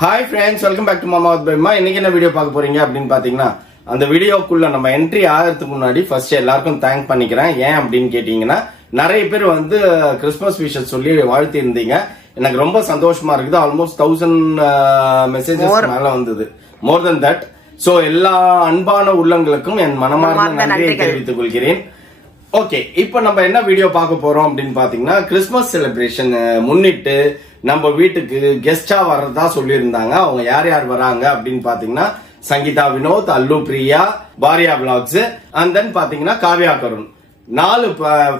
Hi friends, welcome back to Mama with Brahma. இன்னைக்கு என்ன video பார்க்க போறீங்க அப்படின்னு பாத்தீங்கன்னா, அந்த வீடியோக்குள்ள நம்ம என்ட்ரி ஆகிறதுக்கு முன்னாடி ஃபர்ஸ்ட் எல்லாருக்கும் தேங்க் பண்ணிக்கிறேன். ஏன் அப்படின்னு கேட்டீங்கன்னா, நிறைய பேர் வந்து கிறிஸ்மஸ் விஷஸ் சொல்லி வாழ்த்தி இருந்தீங்க. எனக்கு ரொம்ப சந்தோஷமா இருக்குது. ஆல்மோஸ்ட் 1000 மெசேஜஸ் மேல வந்தது. மோர் தென் தட். சோ எல்லா அன்பான உள்ளங்களுக்கும் என் மனமார்ந்த நன்றியை தெரிவித்துக் கொள்கிறேன். ஓகே, இப்போ நம்ம என்ன வீடியோ பார்க்க போறோம் அப்படின்னு பாத்தீங்கன்னா, கிறிஸ்மஸ் செலிப்ரேஷன் முன்னிட்டு நம்ம வீட்டுக்கு கெஸ்டா வர்றதா சொல்லியிருந்தாங்க. அவங்க யார் யார் வராங்க அப்படின்னு பாத்தீங்கன்னா, சங்கீதா வினோத், அல்லு பிரியா, பாரியா விளாக்ஸ் அண்ட் தென் பாத்தீங்கன்னா காவ்யா கருண் 4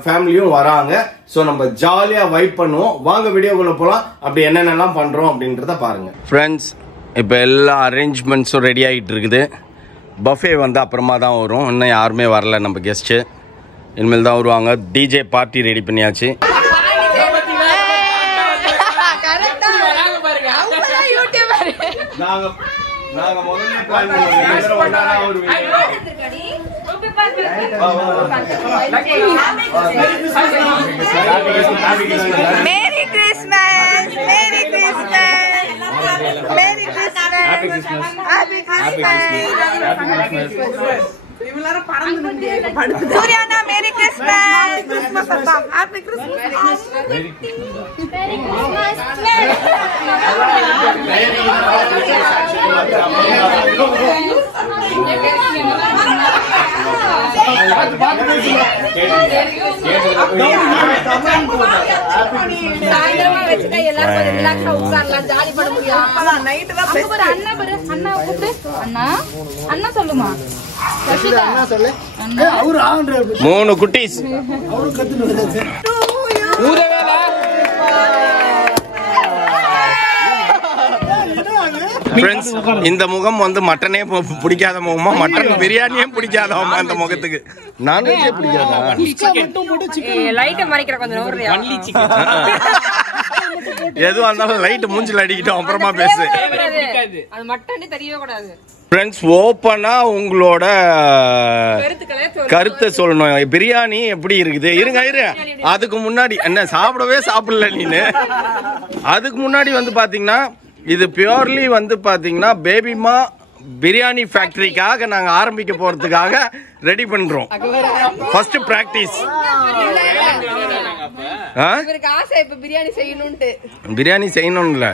ஃபேமிலியும் வராங்க. சோ நம்ம ஜாலியா வைப் பண்ணுவோம். வாங்க வீடியோக்குள்ள போலாம். அப்படி என்னென்னலாம் பண்றோம் அப்படின்றத பாருங்க. ஃப்ரெண்ட்ஸ், இப்ப எல்லா அரேஞ்ச்மெண்ட்ஸும் ரெடி ஆகிட்டு இருக்குது. பஃபே வந்து அப்புறமா தான் வரும். இன்னும் யாருமே வரல நம்ம கெஸ்ட். இனிமேல் தான் வருவாங்க. டிஜே பார்ட்டி ரெடி பண்ணியாச்சு. நாங்க முதல்ல பிளான் பண்ணுவோம். Merry Christmas, Merry Christmas, Merry Christmas, Happy Christmas, Happy Christmas. Suriana, Merry Christmas, Christmas Appa, Happy Christmas, Merry Christmas, Merry சொல்லுமா 3 குட்டீஸ். ஃப்ரெண்ட்ஸ், இந்த முகம் வந்து மட்டனே பிடிக்காத முகமா, மட்டன் பிரியாணியே பிடிக்காதவமா அந்த முகத்துக்கு. நான்வெஜ்ஜே பிடிக்காதா? எதுவா இருந்தாலும் லைட் மூஞ்சில அடிக்கிட்டோம், அப்புறமா பேசு. ஃப்ரெண்ட்ஸ், ஓப்பனா உங்களோட கருத்தை சொல்லணும். பிரியாணி எப்படி இருக்குது? இருங்க. அதுக்கு முன்னாடி என்ன சாப்பிடல நீனு. அதுக்கு முன்னாடி வந்து பாத்தீங்கன்னா, இது பியூர்லி வந்து பாத்தீங்கன்னா பேபிமா பிரியாணி ஃபேக்டரிக்காக நாங்க ஆரம்பிக்க போறதுக்காக ரெடி பண்றோம். First practice. பிரியாணி செய்யணும்ல,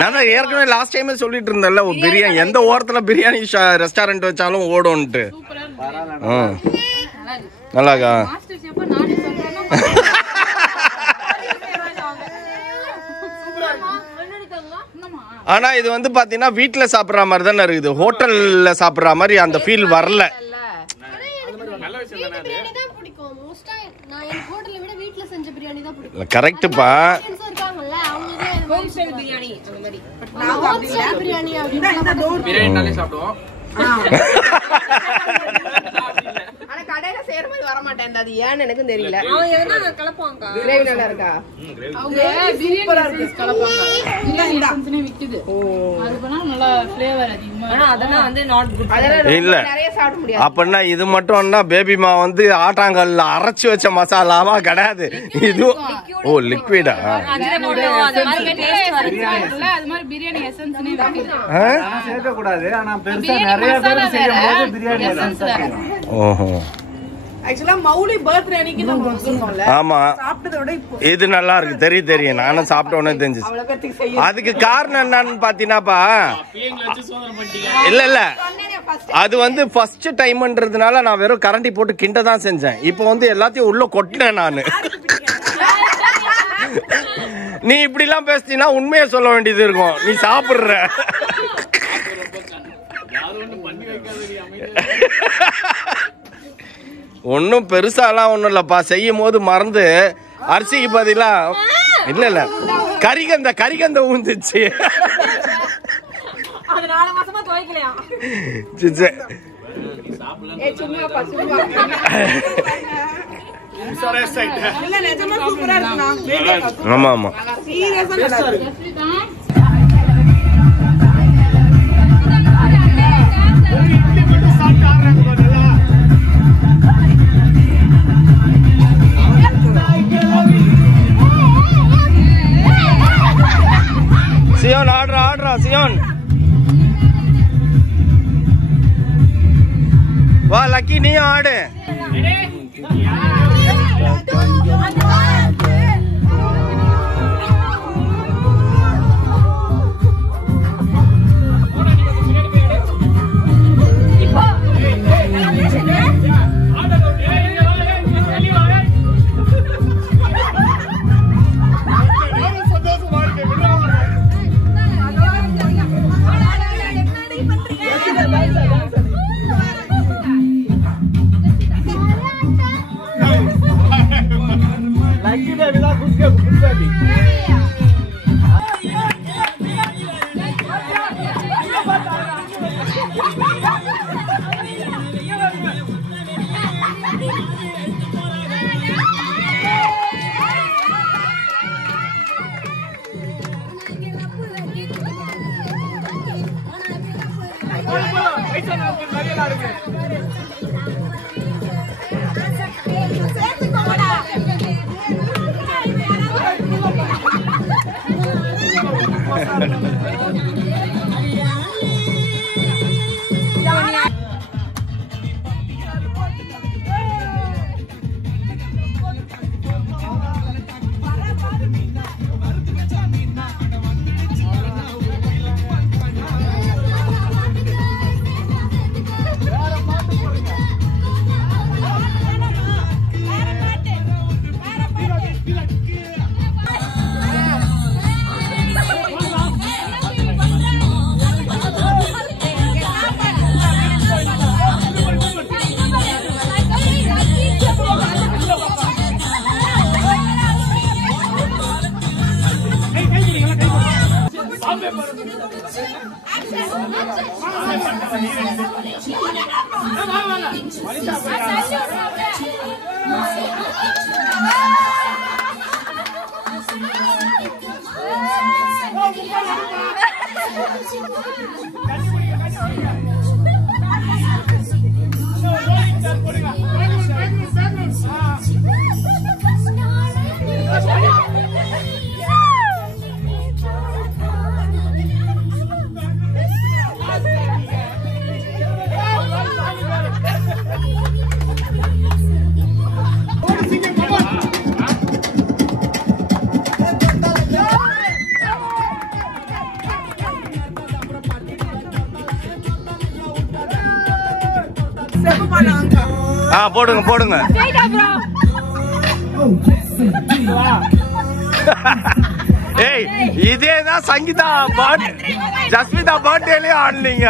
நான் ஏற்கனவே லாஸ்ட் டைம் சொல்லிட்டு இருந்தேன்ல, பிரியாணி எந்த ஓரத்துல பிரியாணி ரெஸ்டாரண்ட் வச்சாலும் ஓடும்ட்டு. நல்லாக்கா? ஆனா இது வந்து பாத்தீங்கன்னா வீட்டுல சாப்பிடுற மாதிரி தானே இருக்குது. ஹோட்டல்ல சாப்பிடுற மாதிரி அந்த ஃபீல் வரல. கரெக்ட்பா. கடையில செய்யற மாதிரி வர மாட்டேன். அது ஏன்னு எனக்கும் தெரியல. இல்ல அப்படின்னா இது மட்டும்னா பேபிமா வந்து ஆட்டாங்கல்ல அரைச்சு வச்ச மசாலாவா கிடையாது. இது ஓ லிக்விடா? ஓஹோ. ஆமா, இது நல்லா இருக்கு. தெரியும். நானும் சாப்பிட்ட உடனே தெரிஞ்சிச்சு. அதுக்கு காரணம் என்னன்னு பாத்தீங்கன்னாப்பா, இல்ல அது வந்து ஃபர்ஸ்ட் டைம்ன்றதுனால நான் வெறும் கரண்டி போட்டு கிண்ட தான் செஞ்சேன். இப்போ வந்து எல்லாத்தையும் உள்ள கொட்டினேன் நானு. நீ இப்படி எல்லாம் பேசினா உண்மையை சொல்ல வேண்டியது இருக்கும். நீ சாப்பிடுற ஒன்னும் பெருசாலாம் ஒண்ணும் இல்லப்பா. செய்யும் போது மறந்து அரிசிக்கு பதிலா இல்ல கரிகந்த ஊந்துச்சு. ஆமா. சியோன் ஆடுறா சியோன். டவுன். வா லக்கி, நீயும் ஆடு. போடுங்க போடுங்க. ஏய் இதேதான் சங்கீதா ஜஸ்மிதா பர்த்டேலயே ஆடுனீங்க.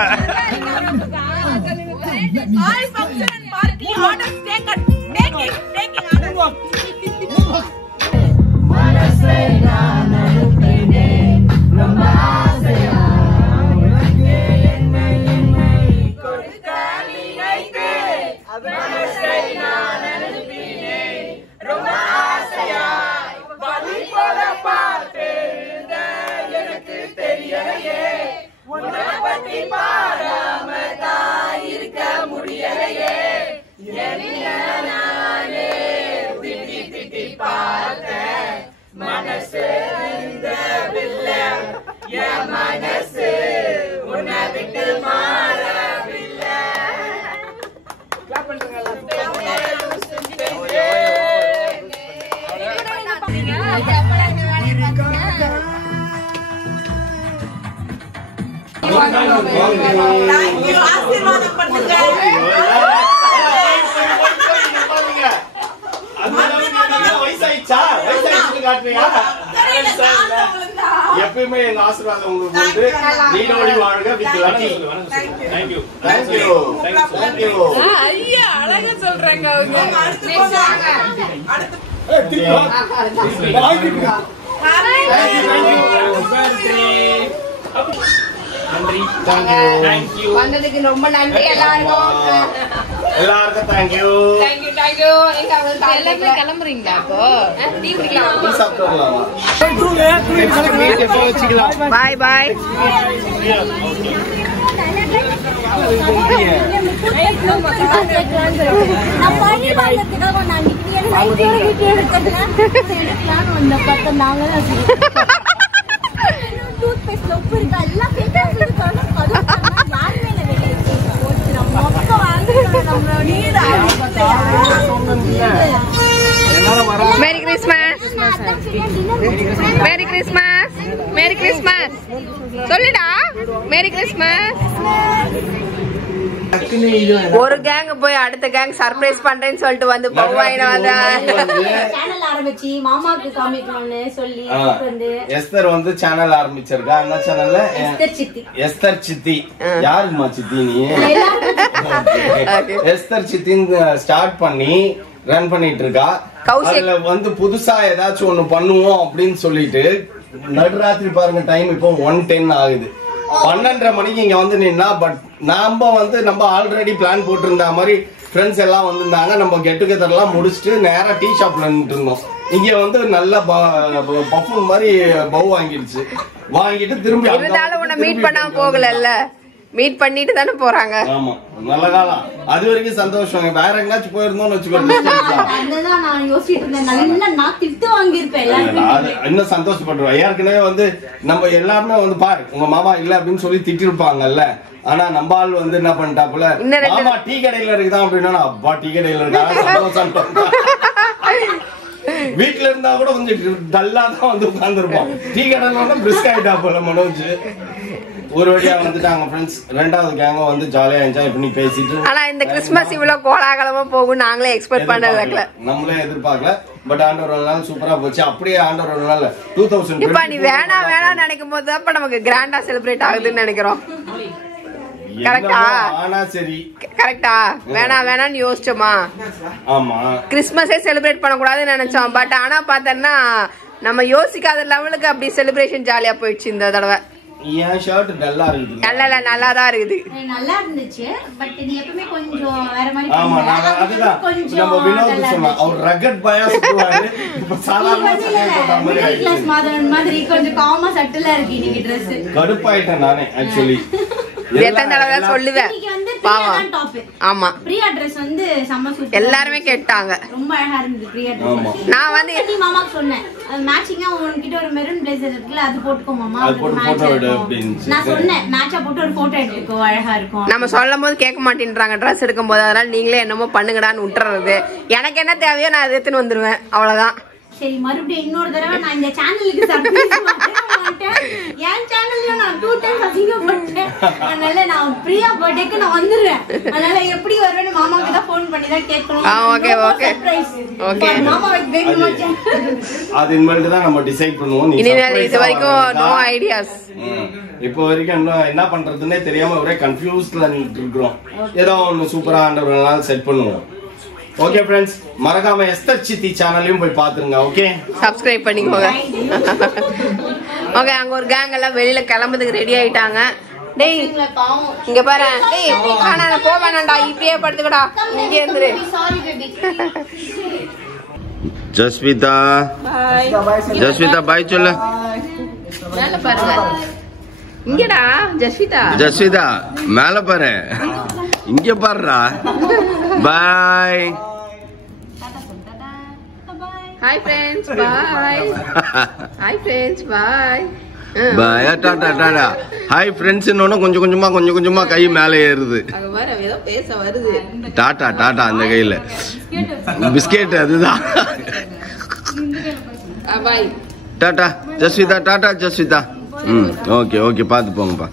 எப்பயுமே எங்க ஆசீர்வாதம் உங்களுக்கு உண்டு. நீடோடி வாழ்க. ஐயா அழகா சொல்றாங்க அவங்க. வந்ததுக்கு ரொம்ப நன்றி எல்லாருக்கும். தேங்க்யூ. எல்லாமே கிளம்புறீங்களா? அப்போ டீ குடிக்கலாம். பாய் பாய். டூத் பேஸ்ட் உப்பு இருக்கா எல்லாம் சொல்லுடா மேரி கிறிஸ்மஸ். ஒரு கேங் போய் அடுத்த கேங் சர்ப்ரைஸ் பண்றேன்னு சொல்லிட்டு வந்து பவுவாயின வந்தா சேனல் ஆரம்பிச்சி மாமாக்கு காமிக்கணும்னு சொல்லி வந்து எஸ்தர் வந்து சேனல் ஆரம்பிச்சிருக்கா. என்ன சேனல்ல? எஸ்தர் சித்தி. யாருமா சித்தி நீ? எஸ்தர் சித்தின்னு ஸ்டார்ட் பண்ணி ரன் பண்ணிட்டு இருக்கா. அதுல வந்து புதுசா ஏதாச்சும் ஒண்ணு பண்ணுவோம் அப்படின்னு சொல்லிட்டு நடுராத்திரி பாருங்க, டைம் இப்போ 1:10 ஆகுது. 12:30 மணிக்கு இங்க வந்து நின்னா. பட் நாம வந்து நம்ம ஆல்ரெடி பிளான் போட்டிருந்த மாதிரி ஃப்ரெண்ட்ஸ் எல்லாம் வந்திருந்தாங்க. நம்ம கெட் டுகெதர் எல்லாம் முடிச்சுட்டு நேரா டீ ஷாப்ல நின்றுட்டு இருந்தோம். இங்க வந்து நல்ல பஃபூன் மாதிரி பவு வாங்கிடுச்சு. வாங்கிட்டு திரும்பி உன்னை மீட் பண்ணாம போகல, மீட் பண்ணிட்டு தானே போறாங்க. ஆமா, நல்ல காலம். அது வரைக்கும் சந்தோஷம். வேற எங்கேயாச்சும் போயிருந்தோம்னு வச்சுக்கோங்க, இன்னும் சந்தோஷப்படுறோம். ஏற்கனவே வந்து நம்ம எல்லாருமே வந்து பாரு உங்க மாமா இல்ல அப்படின்னு சொல்லி திட்டிருப்பாங்கல்ல. ஆனா நம்ம ஆள் வந்து என்ன பண்ணிட்டாப்புல, மாமா டீ கடையில இருக்குதான் அப்படின்னா, அப்பா டீ கடையில இருக்கா சந்தோஷம். வீட்டுல இருந்தா கூட கொஞ்சம் டல்லா தான் வந்து உட்கார்ந்துருப்போம். டீ கடையில பிரிஸ்க் ஆயிட்டா போல மனோஜ். ஒரு வழியா வந்துட்டாங்க ஃப்ரெண்ட்ஸ். ரெண்டாவது கேங்க வந்து ஜாலியா என்ஜாய் பண்ணி பேசிட்டு. ஆனா இந்த கிறிஸ்மஸ் இவ்வளவு கோலாகலமா போகும் நாங்களே எக்ஸ்பெக்ட் பண்ணல, நம்மளே எதிர்பார்க்கல. பட் ஆண்டவர் ஒரு நாள் சூப்பரா போச்சு. அப்படியே ஆண்டவர் ஒரு நாள் 2000 இப்ப நீ வேணாம் நினைக்கும் போது தான் நமக்கு கிராண்டா செலிப்ரேட் ஆகுதுன்னு நினைக்கிறோம். கரெக்டா? ஆனா சரி, கரெக்டா? வேணாம்னு யோசிச்சோமா? ஆமா, கிறிஸ்மஸே செலிப்ரேட் பண்ண கூடாதுன்னு நினைச்சோம். பட் ஆனா பார்த்தேன்னா நம்ம யோசிக்காத லெவலுக்கு அப்படி செலிப்ரேஷன் ஜாலியா போயிடுச்சு இந்த தடவை. ஏன் ஷர்ட் டல்லா இருக்குது? இல்ல நல்லா தான் இருக்குது. நல்லா இருந்துச்சு. பட் இது எப்பவுமே கொஞ்சம் வேற மாதிரி. ஆமா, அதுதான் நம்ம வினோத் சொன்னா அவர் ரகட் பாயா சுத்துவாரு. இப்ப சாதாரண சட்டை போட்ட மாதிரி கிளாஸ் மாதிரி கொஞ்சம் காமா சட்டலா இருக்கு இன்னைக்கு Dress. கடுப்பாயிட்டேன் நானே ஆக்சுவலி. எத்தனை தடவை சொல்லுவேன் பாவம். ஆமா, பிரியா Dress வந்து செம்ம சூப்பர். எல்லாரும் கேட்டாங்க, ரொம்ப அழகா இருந்துது பிரியா Dress. நான் வந்து நீ மாமாக்கு சொன்னேன் மேட்சிங்கா உன்கிட்ட ஒரு மெரூன் பிளேசர் இருக்குல, அது போட்டுக்கோ மாமா, அது போட்டு போட்டோ எடு அப்படினு நான் சொன்னேன். மேட்சா போட்டு ஒரு போட்டோ எடுத்துக்கோ, அழகா இருக்கும். நம்ம சொல்லும்போது கேட்க மாட்டேன்றாங்க Dress எடுக்கும்போது. அதனால நீங்களே என்னமோ பண்ணுங்கடான்னு விட்டுறது. எனக்கு என்ன தேவையோ நான் அதை எடுத்துன்னு வந்துருவேன், அவ்வளவுதான். சரி, மறுபடியும் இன்னொரு தடவை நான் இந்த சேனலுக்கு சப்ஸ்கிரைப் பண்ணேன். என் சேனல்ல நான் 2 டைம்ஸ் அசிங்கப்பட்டேன். அதனால நான் பிரியா பர்த்டேக்கு நான் வந்துறேன். அதனால எப்படி வருவேன்னு மாமாக்கு தான் ஃபோன் பண்ணி தான் கேட்கணும். Okay okay okay. மாமாக்கு வேணுமா சேனல்? அது இனிமேல் தான் நம்ம டிசைட் பண்ணுவோம். இது வரைக்கும் நோ ஐடியாஸ். இப்போ வரைக்கும் என்ன பண்றதுன்னே தெரியாம ஒரே கன்ஃபியூஸ்ட்ல இருக்கோம். ஏதோ ஒன்னு சூப்பரா ஆண்டவர்களால செட் பண்ணுவோம். ஓகே ஃப்ரெண்ட்ஸ், மறக்காம எஸ்தர் சித்தி சேனலையும் போய் பாத்துருங்க. ஓகே, சப்ஸ்கிரைப் பண்ணிக்கோங்க. ஓகே, அங்க ஒரு கேங் எல்லாம் வெளியில கிளம்புறதுக்கு ரெடி ஆயிட்டாங்க. டேய் இங்க பாரு, டேய் காணாத போ வேணாம்டா, இப்படியே படுத்துக்கடா, இங்கே இருந்துரு. ஜஸ்விதா ஜஸ்விதா பாய் சொல்லு. மேல பாருங்க, இங்கடா ஜஸ்விதா மேல பாரு, இங்க பாருடா. பாய். ஹாய் ஃப்ரெண்ட்ஸ், பாய். ஹாய் ஃப்ரெண்ட்ஸ், பாய். பாய். டாடா. ஹாய் ஃப்ரெண்ட்ஸ் இன்னொன்னு கொஞ்சம் கொஞ்சமா கை மேலே ஏறுது. அங்க பாரு, ஏதோ பேச வருது. டாடா அந்த கையில பிஸ்கெட் அதுதான். பாய். டாடா ஜஸ்விதா. ஓகே பாத்து போங்கப்பா.